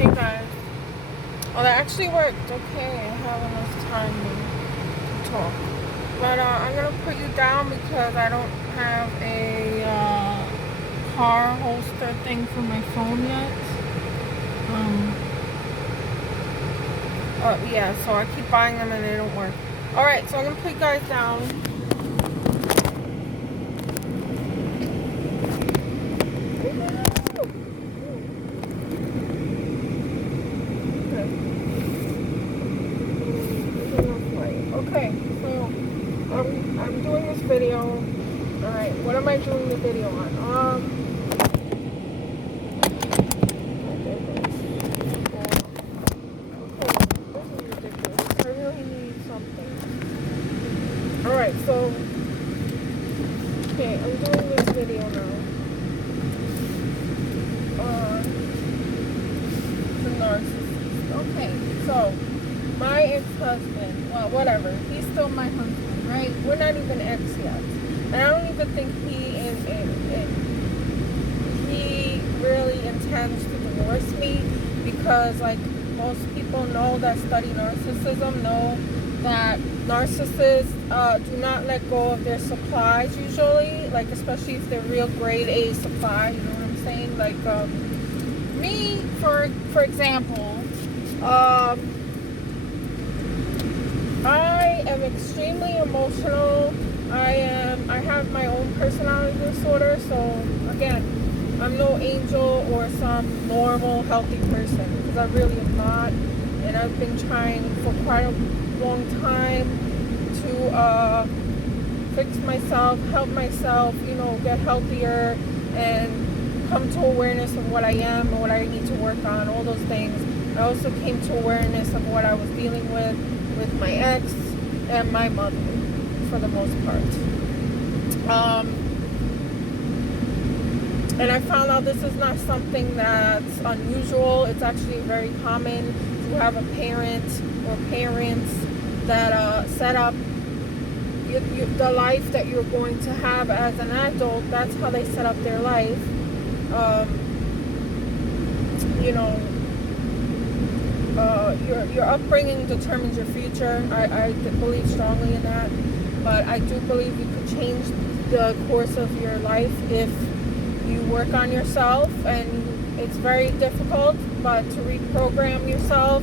Hey guys. Well, that actually worked. Okay, I have enough time to talk. But I'm gonna put you down because I don't have a car holster thing for my phone yet. Yeah, so I keep buying them and they don't work. Alright, so I'm gonna put you guys down. Okay, so I'm doing this video. Alright, what am I doing the video on? I really need something. Alright, so okay, I'm doing this video now. The narcissist. Okay, so my ex-husband, well, whatever, he's still my husband, right? We're not even ex yet. And I don't even think he really intends to divorce me because, like, most people know that study narcissism know that narcissists do not let go of their supplies usually, like, especially if they're real grade A supply, you know what I'm saying? Like, me, for example, I am extremely emotional. I have my own personality disorder, so again, I'm no angel or some normal, healthy person, because I really am not. And I've been trying for quite a long time to fix myself, help myself, you know, get healthier and come to awareness of what I am and what I need to work on, all those things. I also came to awareness of what I was dealing with my ex and my mother, for the most part. And I found out this is not something that's unusual. It's actually very common to have a parent or parents that set up the life that you're going to have as an adult. That's how they set up their life. You know, your upbringing determines your future. I believe strongly in that. But I do believe you could change the course of your life if you work on yourself, and it's very difficult, but to reprogram yourself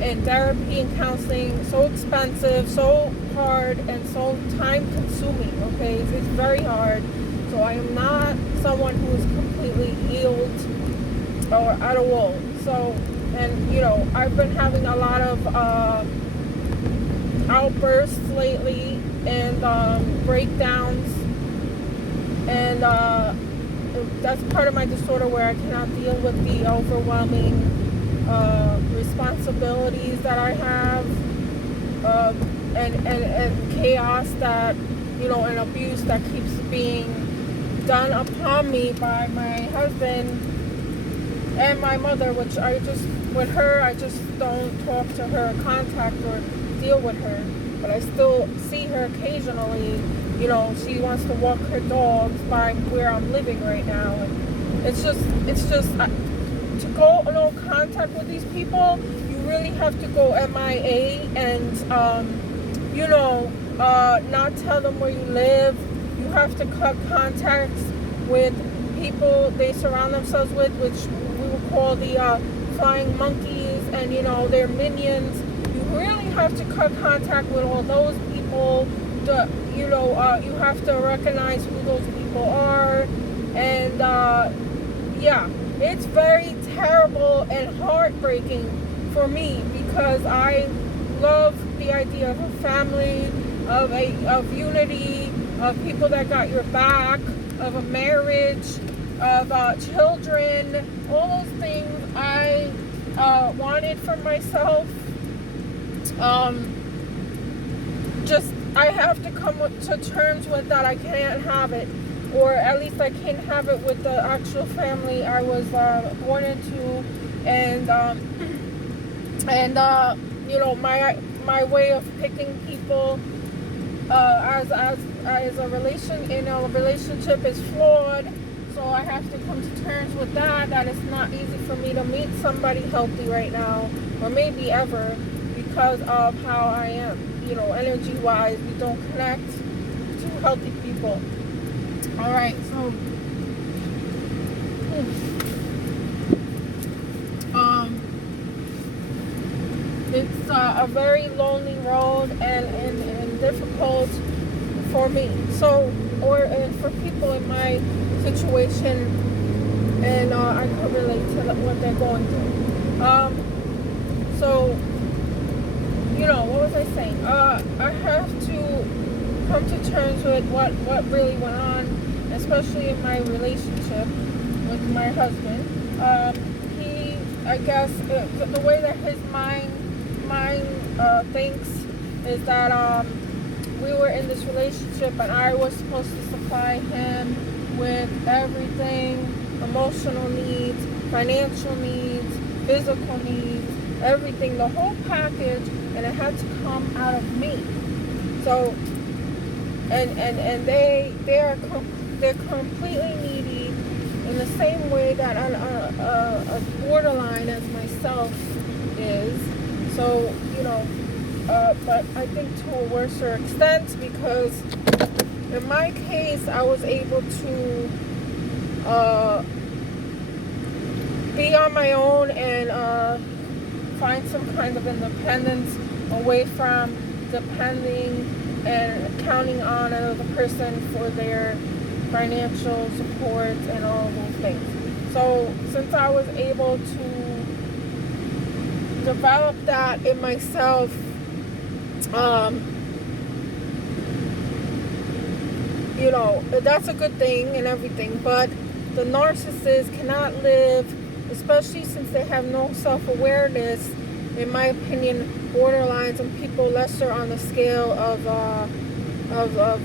in therapy and counseling, so expensive, so hard, and so time consuming. Okay, it's very hard. So I am not someone who is completely healed or at all. So, and you know, I've been having a lot of outbursts lately and breakdowns, and that's part of my disorder, where I cannot deal with the overwhelming responsibilities that I have, and chaos that, you know, and abuse that keeps being done upon me by my husband and my mother, which I just don't talk to her, contact or deal with her, but I still see her occasionally. You know, she wants to walk her dogs by where I'm living right now, and it's just to go no contact with these people, you really have to go MIA and you know, not tell them where you live. You have to cut contacts with people they surround themselves with, which we would call the flying monkeys, and you know, their minions. You really have to cut contact with all those people. You know, you have to recognize who those people are, and yeah, it's very terrible and heartbreaking for me, because I love the idea of a family, of unity, of people that got your back, of a marriage, of children, all those things I wanted for myself. Just I have to come to terms with that. I can't have it, or at least I can't have it with the actual family I was born into, and you know, my way of picking people as a relationship is flawed. So so I have to come to terms with that it's not easy for me to meet somebody healthy right now, or maybe ever, because of how I am, energy wise. We don't connect to healthy people. All right, so it's a very lonely road and difficult for me. So, and for people in my situation, and I can relate to what they're going through. So, what was I saying? I have to come to terms with what really went on, especially in my relationship with my husband. I guess, the way that his mind thinks is that we were in this relationship and I was supposed to supply him with everything: emotional needs, financial needs, physical needs, everything, the whole package, and it had to come out of me. So, and they're completely needy in the same way that a borderline as myself is. So, but I think to a worse extent, because in my case, I was able to be on my own and find some kind of independence away from depending and counting on another person for their financial support and all of those things. So since I was able to develop that in myself, that's a good thing and everything, but the narcissist cannot live, especially since they have no self-awareness. In my opinion, borderlines and people lesser on the scale of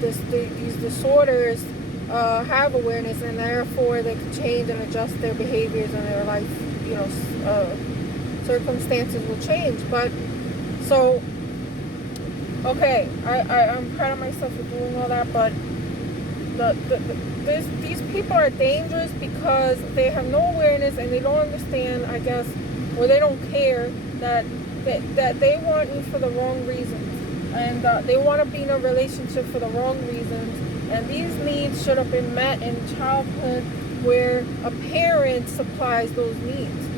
these disorders have awareness, and therefore they can change and adjust their behaviors, and their life, circumstances will change. But so, okay, I'm proud of myself for doing all that, but these people are dangerous because they have no awareness and they don't understand, I guess, or they don't care that they want you for the wrong reasons, and they want to be in a relationship for the wrong reasons. And these needs should have been met in childhood, where a parent supplies those needs.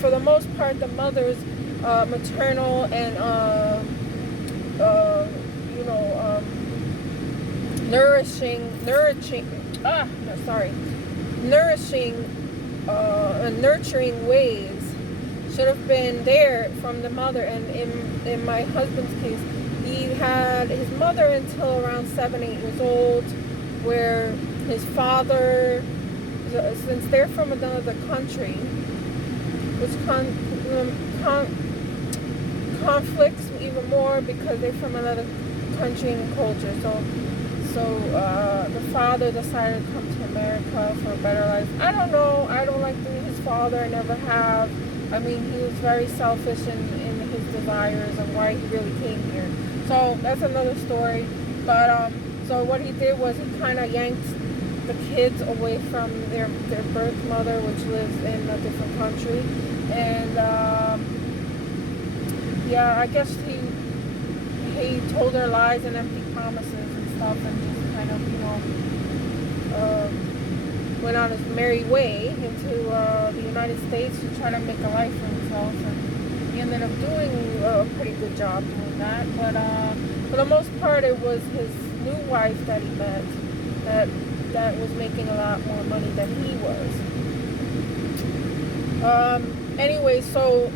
For the most part, the mother's maternal and nurturing ways should have been there from the mother. And in my husband's case, he had his mother until around 7-8 years old, where his father, since they're from another country, which conflicts even more because they're from another country and culture. So the father decided to come to America for a better life. I don't know. I don't like his father. I never have. I mean, he was very selfish in his desires and why he really came here. So that's another story. But so what he did was he kind of yanked the kids away from their birth mother, which lives in a different country. And I guess he told her lies and empty promises and stuff, and just kind of went on his merry way into the United States to try to make a life for himself. And he ended up doing a pretty good job doing that. But for the most part, it was his new wife that he met that was making a lot more money than he was. Anyway, so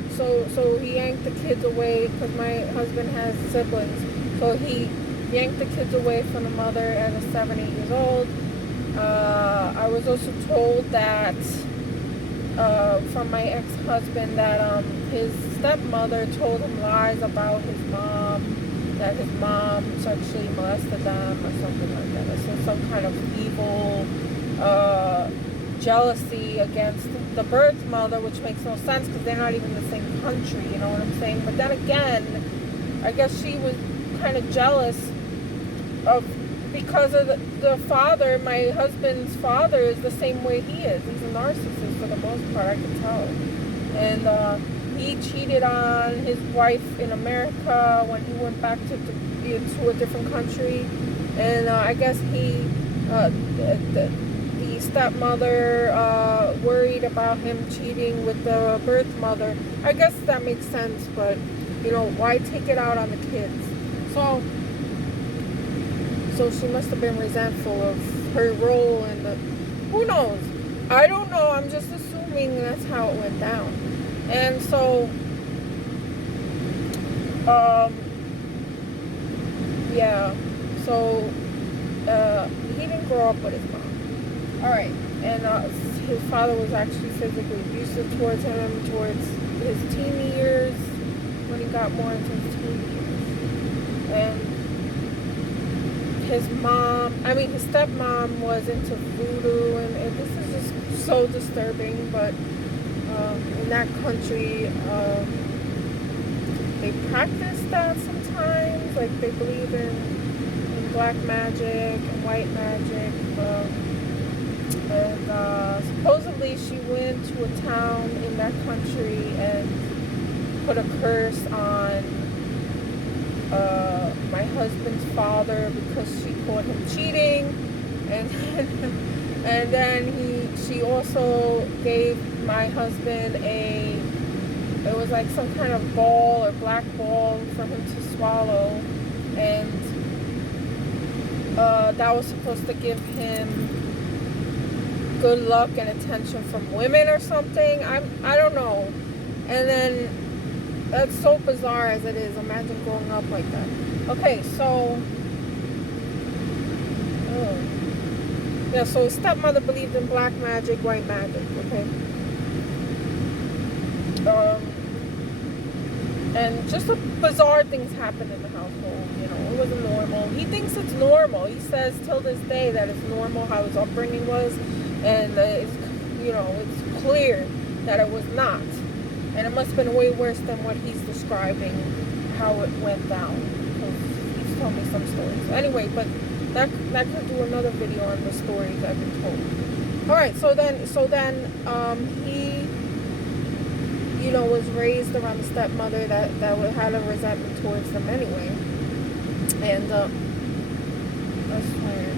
he yanked the kids away, because my husband has siblings. So he yanked the kids away from the mother at 7-8 years old. I was also told that from my ex-husband that his stepmother told him lies about his mom, that his mom sexually molested them or something like that. So some kind of evil jealousy against the birth mother, which makes no sense because they're not even in the same country, you know what I'm saying? But then again, I guess she was kind of jealous of because of the father, my husband's father is the same way he is. He's a narcissist for the most part, I can tell. And he cheated on his wife in America when he went back to a different country. And I guess the stepmother worried about him cheating with the birth mother. I guess that makes sense, but why take it out on the kids? So she must have been resentful of her role in the... Who knows? I don't know. I'm just assuming that's how it went down. And so, yeah. So, he didn't grow up with his mom. Alright. And his father was actually physically abusive towards him, towards his teen years, when he got more into his teen years. And his stepmom was into voodoo, and this is just so disturbing, but in that country, they practice that sometimes, like they believe in black magic and white magic, and supposedly she went to a town in that country and put a curse on my husband's father because she caught him cheating, and then she also gave my husband it was like some kind of ball or black ball for him to swallow, and that was supposed to give him good luck and attention from women or something. I don't know. And then that's so bizarre as it is. Imagine growing up like that. Okay, so... yeah, so his stepmother believed in black magic, white magic, okay? And just bizarre things happened in the household, it wasn't normal. He thinks it's normal. He says till this day that it's normal how his upbringing was, and it's clear that it was not. And it must have been way worse than what he's describing, how it went down. Because he's told me some stories. So anyway, but that could do another video on the stories I've been told. Alright, so then he, was raised around the stepmother that had a resentment towards them anyway. And, I swear.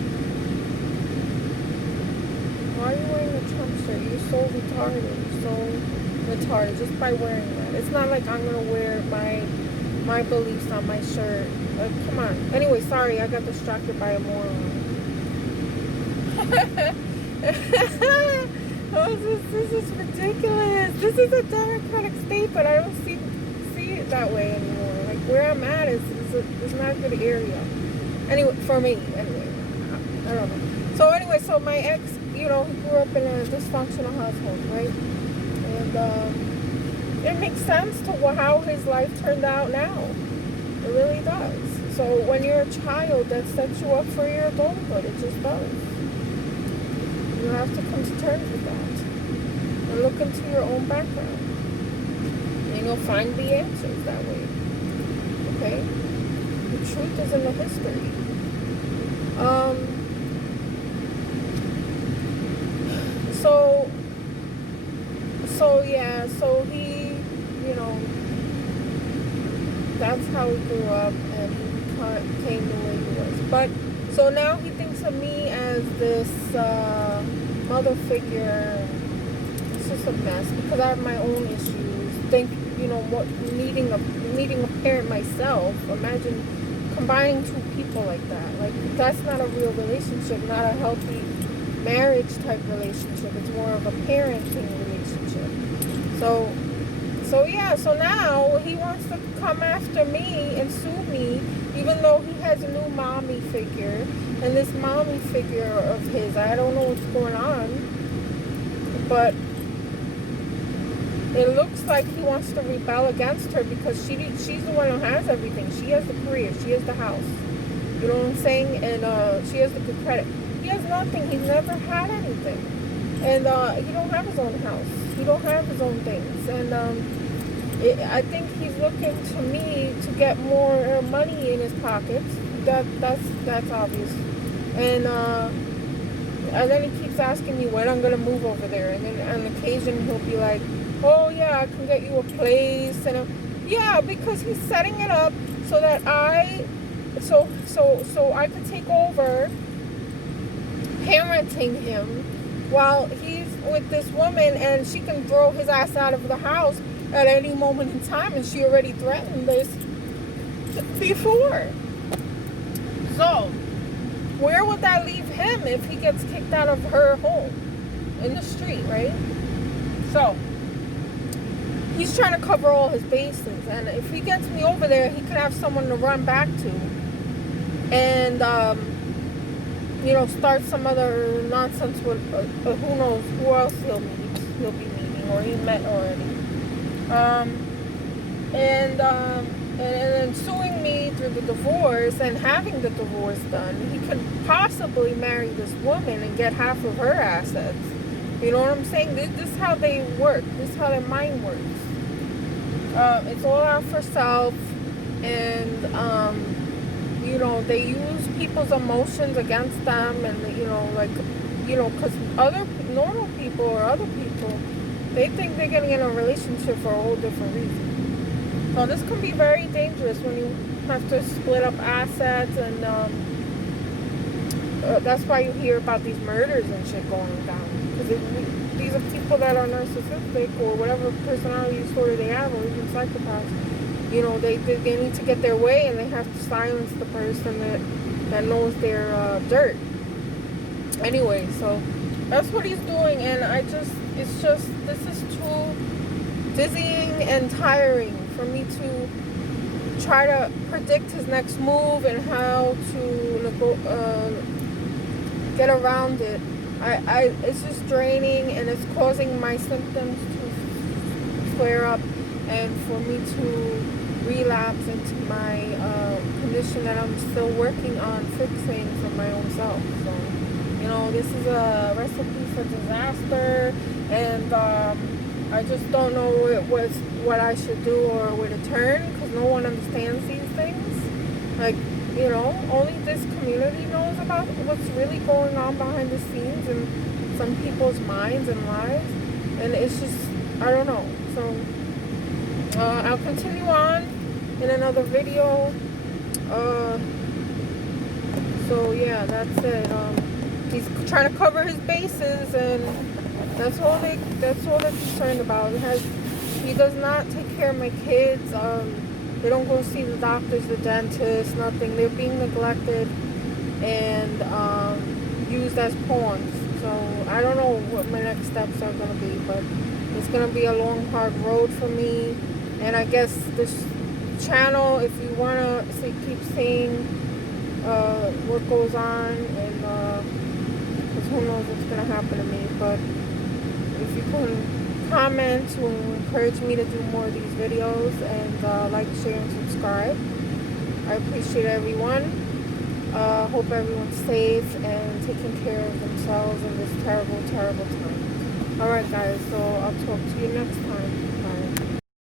Why are you wearing a Trump shirt? You're so retarded. You're so retarded just by wearing that. It's not like I'm gonna wear my beliefs on my shirt. Like, come on. Anyway, sorry, I got distracted by a moron. This is ridiculous. This is a democratic state, but I don't see it that way anymore. Like, where I'm at is not a good area. Anyway, for me, anyway. I don't know. So anyway, so my ex, he grew up in a dysfunctional household, right? And it makes sense to how his life turned out now. It really does. So when you're a child, that sets you up for your adulthood. It just does. You have to come to terms with that. And look into your own background. And you'll find the answers that way. Okay? The truth is in the history. So he, that's how he grew up, and he came the way he was. But, so now he thinks of me as this mother figure. It's just a mess, because I have my own issues. Needing a parent myself. Imagine combining two people like that. Like, that's not a real relationship, not a healthy marriage type relationship. It's more of a parenting relationship. So now he wants to come after me and sue me, even though he has a new mommy figure. And this mommy figure of his, I don't know what's going on, but it looks like he wants to rebel against her because she's the one who has everything. She has the career. She has the house. You know what I'm saying? And she has the good credit. He has nothing. He's never had anything. And he don't have his own house. He don't have his own things. And I think he's looking to me to get more money in his pockets. That's obvious. And then he keeps asking me when I'm gonna move over there. And then on occasion he'll be like, "Oh yeah, I can get you a place." And yeah, because he's setting it up so that so I could take over parenting him while he's with this woman, and she can throw his ass out of the house at any moment in time. And she already threatened this before. So where would that leave him if he gets kicked out of her home in the street, right? So he's trying to cover all his bases, and if he gets me over there, he could have someone to run back to, and start some other nonsense with who knows who else he'll be meeting, or he met already, and then suing me through the divorce and having the divorce done. He could possibly marry this woman and get half of her assets. You know what I'm saying? This is how they work. This is how their mind works. It's all out for self, and they use people's emotions against them, and because other normal people or other people, they think they're getting in a relationship for a whole different reason. So this can be very dangerous when you have to split up assets, and that's why you hear about these murders and shit going down. Because these are people that are narcissistic or whatever personality disorder they have, or even psychopaths. They need to get their way, and they have to silence the person that knows their dirt. Anyway, so that's what he's doing, and this is too dizzying and tiring for me to try to predict his next move and how to get around it. It's just draining, and it's causing my symptoms to flare up, and for me to relapse into my condition that I'm still working on fixing for my own self. So, this is a recipe for disaster, and I just don't know what I should do or where to turn, because no one understands these things. Like, only this community knows about what's really going on behind the scenes in some people's minds and lives. And it's just, I don't know. So, I'll continue on in another video. So yeah, that's it. He's trying to cover his bases, and that's all they're concerned about. He does not take care of my kids. They don't go see the doctors, the dentist, nothing. They're being neglected and used as pawns. So I don't know what my next steps are going to be, but it's going to be a long, hard road for me. And I guess this channel, if you want to keep seeing what goes on, and because who knows what's going to happen to me. But if you can comment to encourage me to do more of these videos, and like, share, and subscribe. I appreciate everyone. Hope everyone's safe and taking care of themselves in this terrible, terrible time. Alright guys, so I'll talk to you next time.